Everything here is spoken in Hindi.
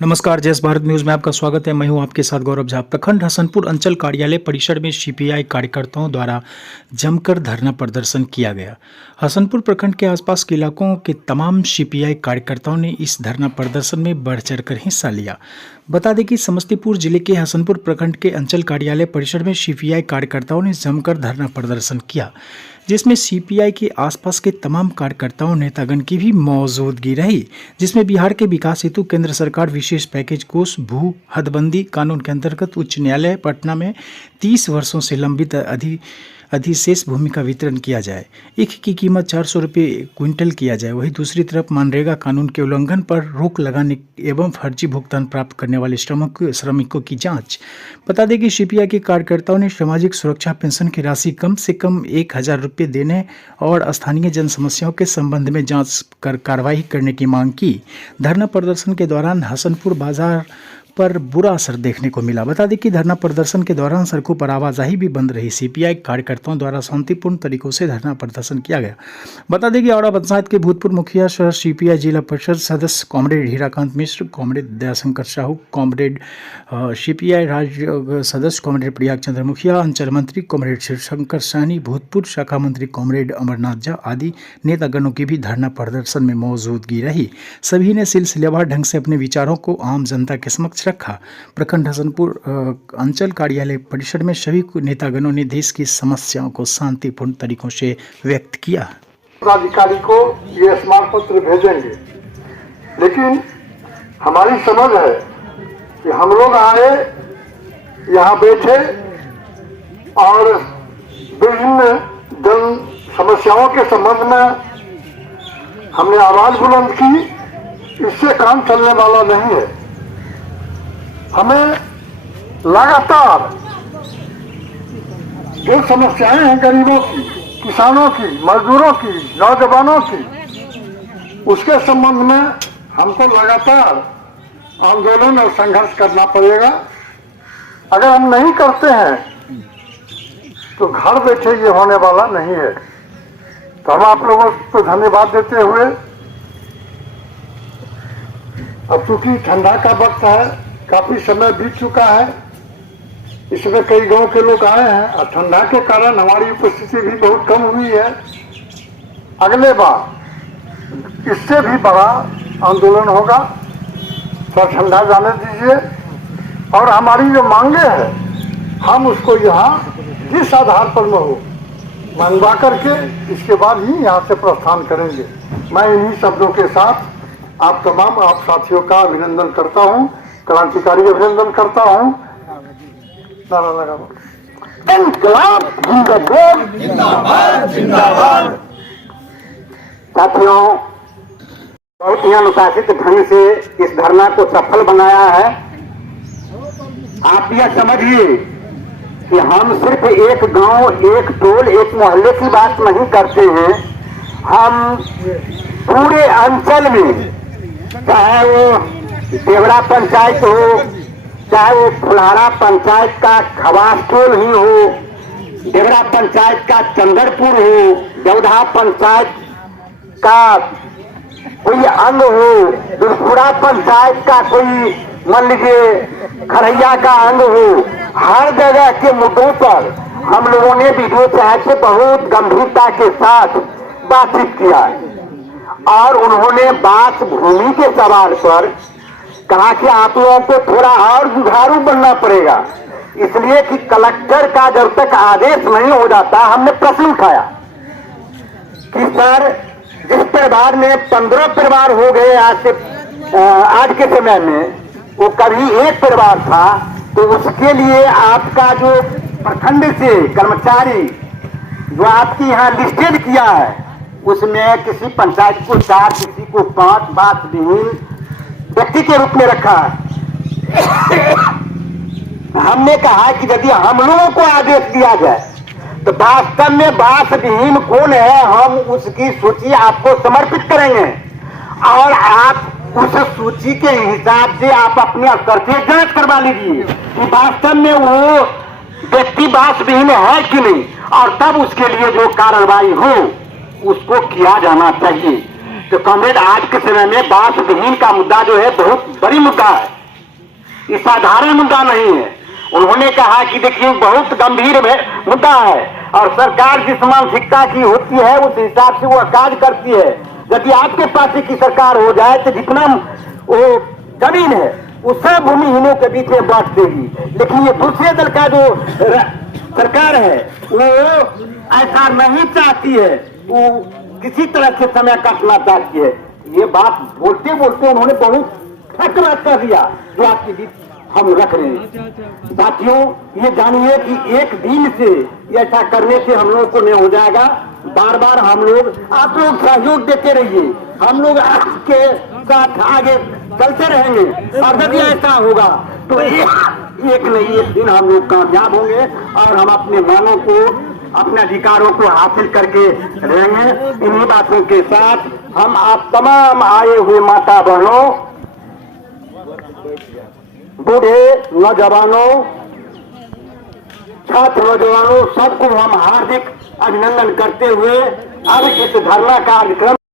नमस्कार, जय भारत न्यूज में आपका स्वागत है। मैं हूं आपके साथ गौरव झा। प्रखंड हसनपुर अंचल कार्यालय परिसर में सीपीआई कार्यकर्ताओं द्वारा जमकर धरना प्रदर्शन किया गया। हसनपुर प्रखंड के आसपास के इलाकों के तमाम सीपीआई कार्यकर्ताओं ने इस धरना प्रदर्शन में बढ़ चढ़कर हिस्सा लिया। बता दें कि समस्तीपुर जिले के हसनपुर प्रखंड के अंचल कार्यालय परिसर में सीपीआई कार्यकर्ताओं ने जमकर धरना प्रदर्शन किया, जिसमें सीपीआई के आसपास के तमाम कार्यकर्ताओं नेतागण की भी मौजूदगी रही, जिसमें बिहार के विकास हेतु केंद्र सरकार विशेष पैकेज कोष भू हदबंदी कानून के अंतर्गत उच्च न्यायालय पटना में 30 वर्षों से लंबित अधिशेष भूमि का वितरण किया जाए। ईख की कीमत 400 रुपये क्विंटल किया जाए। वहीं दूसरी तरफ मनरेगा कानून के उल्लंघन पर रोक लगाने एवं फर्जी भुगतान प्राप्त करने वाले श्रमिकों की जांच। बता दें कि सीपीआई के कार्यकर्ताओं ने सामाजिक सुरक्षा पेंशन की राशि कम से कम 1000 रुपये देने और स्थानीय जन समस्याओं के संबंध में जांच कर कार्रवाई करने की मांग की। धरना प्रदर्शन के दौरान हसनपुर बाजार पर बुरा असर देखने को मिला। बता दें कि धरना प्रदर्शन के दौरान सड़कों पर आवाजाही भी बंद रही। सीपीआई कार्यकर्ताओं द्वारा शांतिपूर्ण तरीकों से धरना प्रदर्शन किया गया। बता दें कि औड़ा पंचायत के भूतपूर्व मुखिया सह सीपीआई जिला परिषद सदस्य comrade Hirakant Mishra, comrade Dayashankar Sahu, comrade CPI राज्य सदस्य कॉमरेड प्रयाग चंद्र मुखिया, अंचल मंत्री कॉमरेड शिवशंकर साहनी, भूतपूर्व शाखा मंत्री कॉमरेड अमरनाथ झा आदि नेतागणों की भी धरना प्रदर्शन में मौजूदगी रही। सभी ने सिलसिलेवार ढंग से अपने विचारों को आम जनता के समक्ष रखा। प्रखंड हसनपुर अंचल कार्यालय परिसर में सभी नेतागणों ने देश की समस्याओं को शांतिपूर्ण तरीकों से व्यक्त किया। अधिकारी को ये स्मारक पत्र भेजेंगे, लेकिन हमारी समझ है कि हम लोग आए, यहाँ बैठे और विभिन्न जन समस्याओं के संबंध में हमने आवाज बुलंद की। इससे काम चलने वाला नहीं है। हमें लगातार जो समस्याएं हैं गरीबों की, किसानों की, मजदूरों की, नौजवानों की, उसके संबंध में हमको लगातार आंदोलन और संघर्ष करना पड़ेगा। अगर हम नहीं करते हैं तो घर बैठे ये होने वाला नहीं है। तो हम आप लोगों को धन्यवाद देते हुए, अब चूंकि ठंडा का वक्त है, काफी समय बीत चुका है, इसमें कई गांव के लोग आए हैं और ठंडा के कारण हमारी उपस्थिति भी बहुत कम हुई है। अगले बार इससे भी बड़ा आंदोलन होगा, तो ठंडा जाने दीजिए। और हमारी जो मांगे हैं हम उसको यहाँ जिस आधार पर में हो मनवा करके इसके बाद ही यहाँ से प्रस्थान करेंगे। मैं इन्हीं शब्दों के साथ आप तमाम आप साथियों का अभिनंदन करता हूँ, क्रांतिकारी अभिनंदन करता हूँ। नारा लगा इनकलाब जिंदाबाद जिंदाबाद। साथियों, बहुत ही अनुशासित ढंग से इस धरना को सफल बनाया है। आप यह समझिए कि हम सिर्फ एक गांव, एक टोल, एक मोहल्ले की बात नहीं करते हैं। हम पूरे अंचल में, चाहे वो देवरा पंचायत हो, चाहे वो फुलहारा पंचायत का खवास टोल ही हो, देवरा पंचायत का चंदरपुर हो, दौधा पंचायत का कोई अंग हो, दुर्पुरा पंचायत का कोई मान लीजिए खरैया का अंग हो, हर जगह के मुद्दों पर हम लोगों ने वीडियो साहब से बहुत गंभीरता के साथ बातचीत किया और उन्होंने बात भूमि के सवाल पर कहा कि आप लोगों को थोड़ा और जुझारू बनना पड़ेगा, इसलिए कि कलेक्टर का जब तक आदेश नहीं हो जाता। हमने प्रश्न उठाया कि सर, जिस परिवार में 15 परिवार हो गए आज के समय में, वो कभी एक परिवार था, तो उसके लिए आपका जो प्रखंड से कर्मचारी जो आपकी यहाँ लिस्टेड किया है, उसमें किसी पंचायत को 4, किसी को 5 बात विहीन व्यक्ति के रूप में रखा है। हमने कहा कि यदि हम लोगों को आदेश दिया जाए तो वास्तव में बास विहीन कौन है, हम उसकी सूची आपको समर्पित करेंगे और आप उस सूची के हिसाब से आप अपने स्तर से जांच करवा लीजिए कि वास्तव में वो व्यक्ति बास विहीन है कि नहीं, और तब उसके लिए जो कार्रवाई हो उसको किया जाना चाहिए। तो कॉमरेड, आज के समय में बांस विहीन का मुद्दा जो है बहुत बड़ी मुद्दा है, ये साधारण मुद्दा नहीं है। उन्होंने कहा कि देखिए बहुत गंभीर मुद्दा है और सरकार जिस मानसिकता की होती है उस हिसाब से वो कार्य करती है। यदि आपके पार्टी की सरकार हो जाए तो जितना वो जमीन है वो सब भूमिहीनों के बीच में बांट देगी, लेकिन ये दूसरे दल का जो सरकार है वो ऐसा नहीं चाहती है, वो किसी तरह से समय काटना चाहती है। ये बात बोलते बोलते उन्होंने बहुत फकरा कर दिया जो आपके बीच हम रख रहे हैं। साथियों, ये जानिए कि एक दिन से ऐसा करने से हम लोगों को नहीं हो जाएगा। बार बार हम लोग, आप लोग सहयोग देते रहिए, हम लोग आपके साथ आगे चलते रहेंगे और यदि ऐसा होगा तो एक नहीं एक दिन हम लोग कामयाब होंगे और हम अपने मांगों को, अपने अधिकारों को हासिल करके रहेंगे। इन्हीं बातों के साथ हम आप तमाम आए हुए माता बहनों, बूढ़े, नौजवानों, छात्र नौजवानों, सबको हम हार्दिक अभिनंदन करते हुए अब इस धरना कार्यक्रम